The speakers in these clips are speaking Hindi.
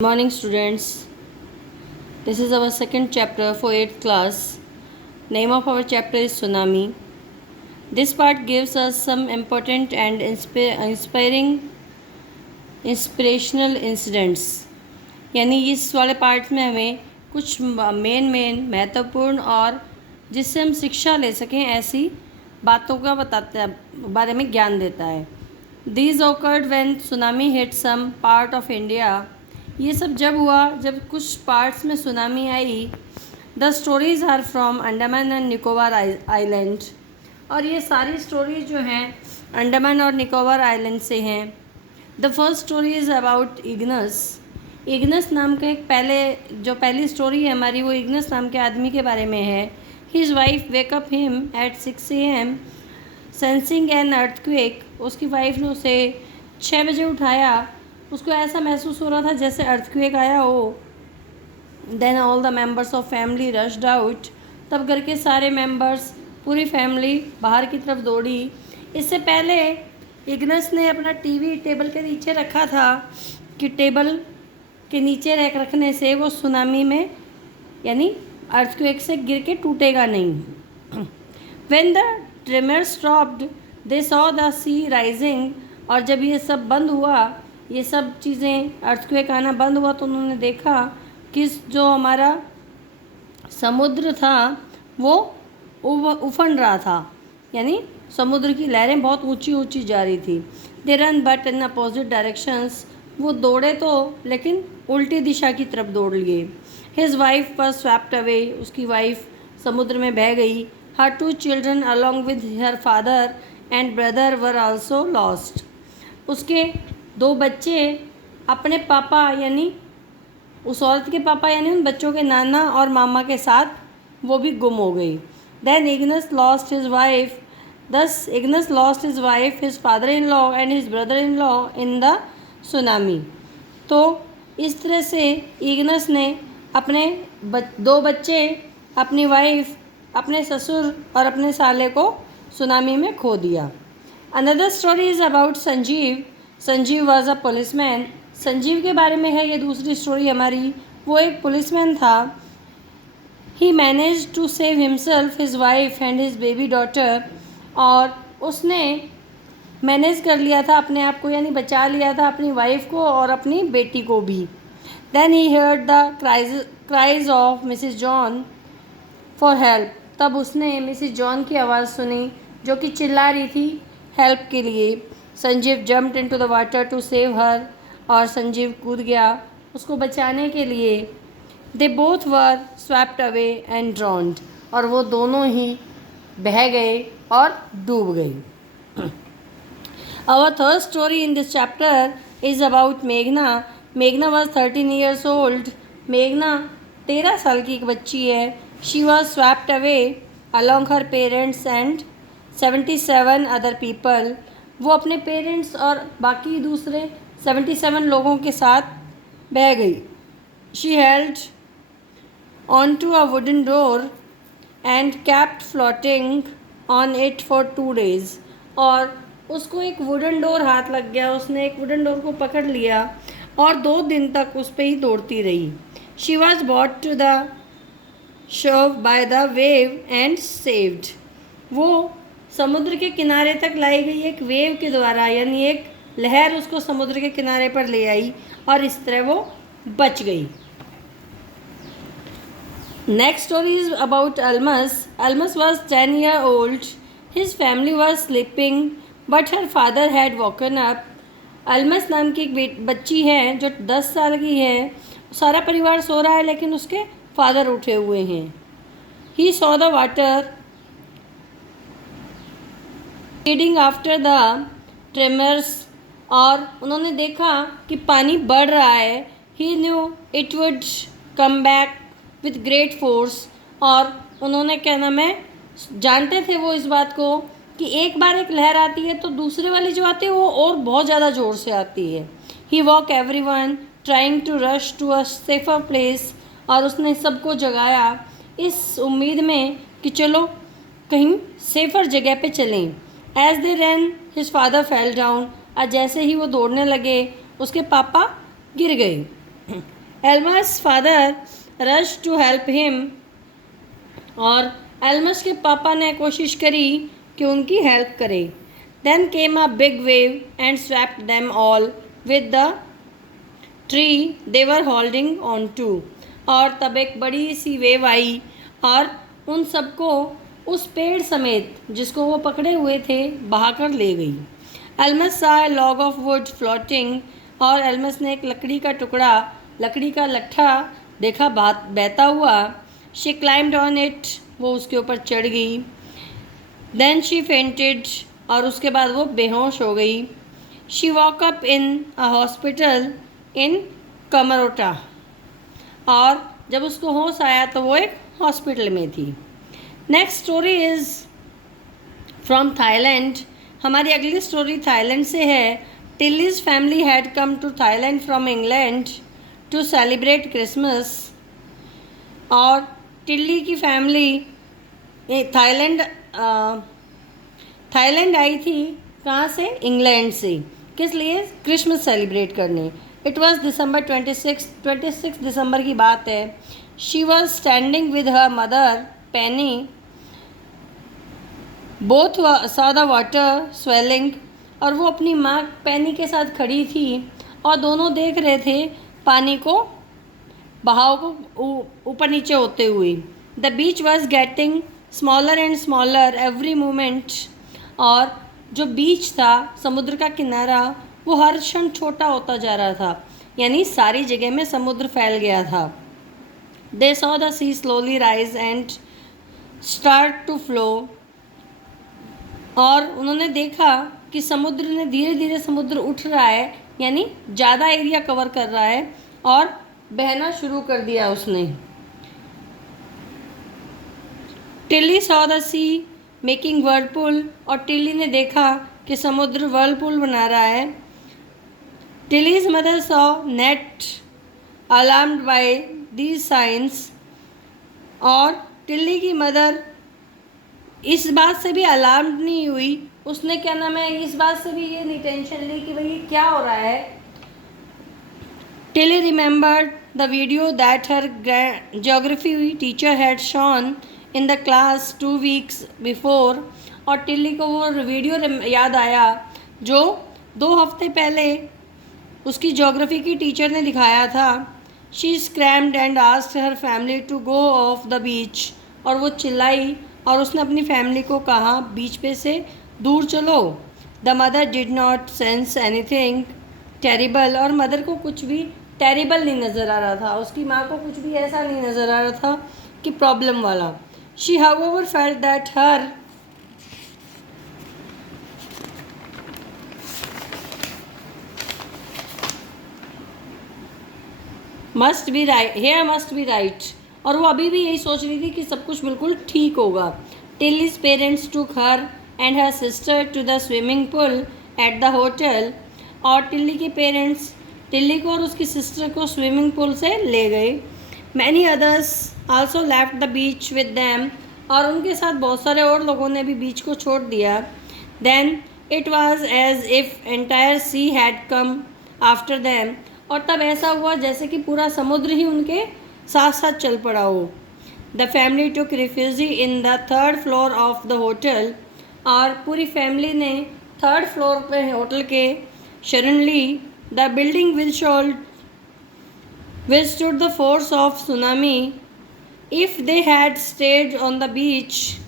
Good morning, students. This is our second chapter for 8th class. Name of our chapter is Tsunami. This part gives us some important and inspirational incidents. यानी इस वाले पार्ट में हमें कुछ मेन महत्वपूर्ण और जिससे हम शिक्षा ले सकें ऐसी बातों का बारे में ज्ञान देता है. These occurred when tsunami hit some part of India. ये सब जब हुआ जब कुछ पार्ट्स में सुनामी आई. The stories are from Andaman and Nicobar island. और ये सारी स्टोरीज जो हैं अंडमान और निकोबार आइलैंड से हैं. The first story is about Ignis. Ignis नाम का पहली स्टोरी है हमारी, वो इग्नस नाम के आदमी के बारे में है. His wife wake up him at 6 AM sensing an earthquake. उसकी वाइफ ने उसे 6 बजे उठाया. उसको ऐसा महसूस हो रहा था जैसे अर्थक्वेक आया हो. Then all the members of family rushed out. तब घर के सारे मेंबर्स, पूरी फैमिली बाहर की तरफ दौड़ी. इससे पहले इग्नस ने अपना टीवी टेबल के नीचे रखा था कि टेबल के नीचे रखने से वो सुनामी में यानी अर्थक्वेक से गिर के टूटेगा नहीं. When the tremor stopped they saw the sea rising. और जब ये सब बंद हुआ, ये सब चीज़ें अर्थक्वेक आना बंद हुआ, तो उन्होंने देखा कि जो हमारा समुद्र था वो उफंड रहा था. यानी समुद्र की लहरें बहुत ऊंची ऊंची जा रही थी. They run but in opposite directions. वो दौड़े तो लेकिन उल्टी दिशा की तरफ दौड़ लिए. His wife was swapped away. उसकी वाइफ समुद्र में बह गई. हर 2 children along with her father and brother were also lost. उसके 2 बच्चे अपने पापा यानी उस औरत के पापा यानी उन बच्चों के नाना और मामा के साथ वो भी गुम हो गई. Then Ignus lost his wife. Thus Ignus lost his wife, his father-in-law and his brother-in-law in the tsunami. तो इस तरह से इग्नस ने अपने 2 बच्चे, अपनी वाइफ, अपने ससुर और अपने साले को सुनामी में खो दिया. Another story is about Sanjeev. Sanjeev was a policeman. Sanjeev के बारे में है ये दूसरी स्टोरी हमारी. वो एक पुलिसमैन था. He manage to save himself, his wife and his baby daughter. और उसने मैनेज कर लिया था अपने आप को, यानी बचा लिया था अपनी वाइफ को और अपनी बेटी को भी. Then he heard the cries of Mrs John for help. तब उसने मिसिस जॉन की आवाज़ सुनी जो कि चिल्ला रही थी हेल्प के लिए. Sanjeev jumped into the water to save her. और संजीव कूद गया उसको बचाने के लिए. They both were swept away and drowned. और वो दोनों ही बह गए और डूब गई. Our third story in this chapter is about मेघना. मेघना वॉज 13 years old. मेघना 13 साल की एक बच्ची है. She was swapped away along her parents and 77 other people. वो अपने पेरेंट्स और बाकी दूसरे 77 लोगों के साथ बह गई. She held on to a wooden door and kept floating on it for 2 days. और उसको एक वुडन डोर हाथ लग गया. उसने एक वुडन डोर को पकड़ लिया और 2 दिन तक उस पर ही दौड़ती रही. She was brought to the shore by the wave and saved. वो समुद्र के किनारे तक लाई गई एक वेव के द्वारा, यानी एक लहर उसको समुद्र के किनारे पर ले आई और इस तरह वो बच गई. Next story is about Almas. Almas was 10 years old. His family was sleeping but her father had woken up. Almas नाम की एक बच्ची है जो 10 साल की है. सारा परिवार सो रहा है लेकिन उसके फादर उठे हुए हैं. He saw the water leading after the tremors. और उन्होंने देखा कि पानी बढ़ रहा है. He knew it would come back with great force. और उन्होंने क्या नाम है जानते थे वो इस बात को कि एक बार एक लहर आती है तो दूसरे वाली जो आती है वो और बहुत ज़्यादा ज़ोर से आती है. He woke everyone trying to rush to a safer place. और उसने सबको जगाया इस उम्मीद में कि चलो कहीं सेफ़र जगह पे चलें. As they ran his father fell down. और जैसे ही वो दौड़ने लगे उसके पापा गिर गए. Almas father rush to help him, और एल्मस के पापा ने कोशिश करी कि उनकी हेल्प करे। Then came a big wave and swept them all with the tree they were holding on to, और तब एक बड़ी सी वेव आई और उन सबको उस पेड़ समेत जिसको वो पकड़े हुए थे बहाकर ले गई। एल्मस सा ए लॉग ऑफ वुड फ्लोटिंग, और एल्मस ने एक लकड़ी का टुकड़ा, लकड़ी का लट्ठा देखा बहता हुआ। शी क्लाइम्ड ऑन इट, वो उसके ऊपर चढ़ गई। देन शी फेंटेड, और उसके बाद वो बेहोश हो गई। She woke up in a hospital in Kamrota, और जब उसको होश आया तो वो एक हॉस्पिटल में थी। Next story is from Thailand. हमारी अगली स्टोरी थाईलैंड से है। Tilly's family had come to Thailand from England to celebrate Christmas, और टिल्ली की फैमिली थाईलैंड आई थी। कहाँ से? इंग्लैंड से। किस लिए? क्रिसमस सेलिब्रेट करने। इट वॉज December 26 दिसंबर की बात है। She was standing with her mother Penney, both saw the water swelling, और वो अपनी माँ पेनी के साथ खड़ी थी और दोनों देख रहे थे पानी को, बहाव को ऊपर नीचे होते हुए। The beach was getting smaller and smaller every moment, और जो बीच था, समुद्र का किनारा, वो हर क्षण छोटा होता जा रहा था, यानी सारी जगह में समुद्र फैल गया था। They saw the sea slowly rise and start to flow, और उन्होंने देखा कि समुद्र ने धीरे धीरे समुद्र उठ रहा है, यानी ज़्यादा एरिया कवर कर रहा है और बहना शुरू कर दिया उसने। Tilly saw the sea making whirlpool, और टिल्ली ने देखा कि समुद्र वर्लपूल बना रहा है। Tilly's mother saw not alarmed by these signs, और टिल्ली की मदर इस बात से भी अलार्म नहीं हुई, उसने क्या नाम है, इस बात से भी ये नहीं टेंशन ली कि भाई क्या हो रहा है। Tilly remembered the video that her geography teacher had shown in the class 2 weeks before, और टिल्ली को वो वीडियो याद आया जो 2 हफ्ते पहले उसकी ज्योग्राफी की टीचर ने दिखाया था। She screamed and asked her family to go off the beach, और वो चिल्लाई और उसने अपनी फैमिली को कहा बीच पे से दूर चलो। The mother did not sense anything terrible, और मदर को कुछ भी टेरिबल नहीं नज़र आ रहा था, उसकी माँ को कुछ भी ऐसा नहीं नज़र आ रहा था कि प्रॉब्लम वाला। She however felt that her must be right, hair must be right, और वो अभी भी यही सोच रही थी कि सब कुछ बिल्कुल ठीक होगा। Tilly's parents took her and her sister to the swimming pool at the hotel, और टिल्ली के पेरेंट्स टिल्ली को और उसकी सिस्टर को स्विमिंग पूल से ले गए। Many others also left the beach with them, और उनके साथ बहुत सारे और लोगों ने भी बीच को छोड़ दिया। Then it was as if entire sea had come after them, और तब ऐसा हुआ जैसे कि पूरा समुद्र ही उनके साथ साथ चल पड़ा हो। The family took refugee in the 3rd floor of the hotel, और पूरी फैमिली ने 3rd floor पे होटल के शरण ली। The building withstood the force of tsunami. If they had stayed on the beach,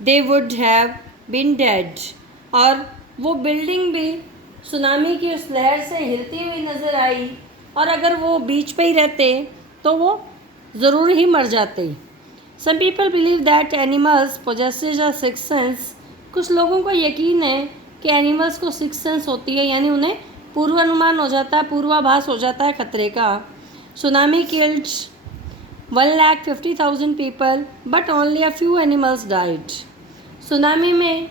they would have been dead. और वो बिल्डिंग भी सुनामी की उस लहर से हिलती हुई नज़र आई, और अगर वो बीच पे ही रहते तो वो ज़रूर ही मर जाते। Some people believe that animals possesses a sixth sense, कुछ लोगों को यकीन है कि एनिमल्स को सिक्स्थ सेंस होती है, यानी उन्हें पूर्वानुमान हो जाता है, पूर्वाभास हो जाता है खतरे का। Tsunami killed 1,50,000 people but only a few animals died. Tsunami में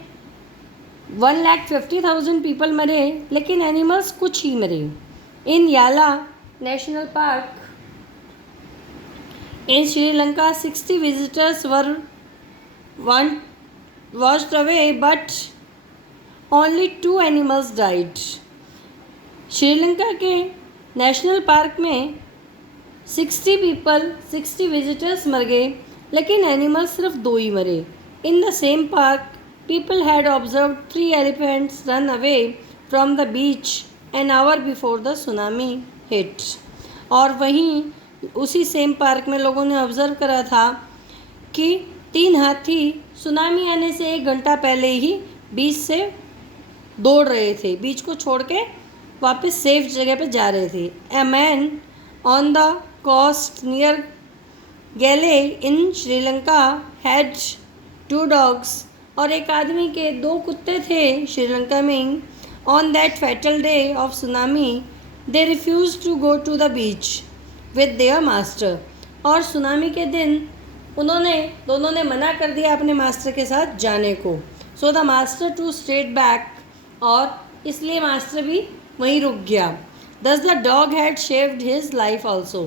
1,50,000 पीपल मरे, लेकिन एनिमल्स कुछ ही मरे। इन याला national park in Sri Lanka 60 visitors were washed away but only 2 animals died. Sri Lanka के नेशनल पार्क में 60 पीपल 60 विजिटर्स मर गए, लेकिन एनिमल सिर्फ 2 ही मरे। In the same park people had observe 3 elephants run away from the beach an hour before the tsunami hit. और वहीं उसी सेम पार्क में लोगों ने ऑब्ज़र्व करा था कि 3 हाथी सुनामी आने से 1 घंटा पहले ही बीच से दौड़ रहे थे, बीच को छोड़ के वापस सेफ जगह पे जा रहे थे। A man on the coast near Galle in Sri Lanka had 2 dogs. और एक आदमी के 2 कुत्ते थे श्रीलंका में। On that fatal day of tsunami they refuse to go to the beach with their master. और सुनामी के दिन दोनों ने मना कर दिया अपने मास्टर के साथ जाने को। So the master too straight back, और इसलिए मास्टर भी वहीं रुक गया। Thus the dog had saved his life also.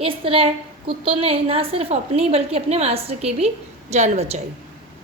इस तरह कुत्तों ने ना सिर्फ अपनी बल्कि अपने मास्टर की भी जान बचाई।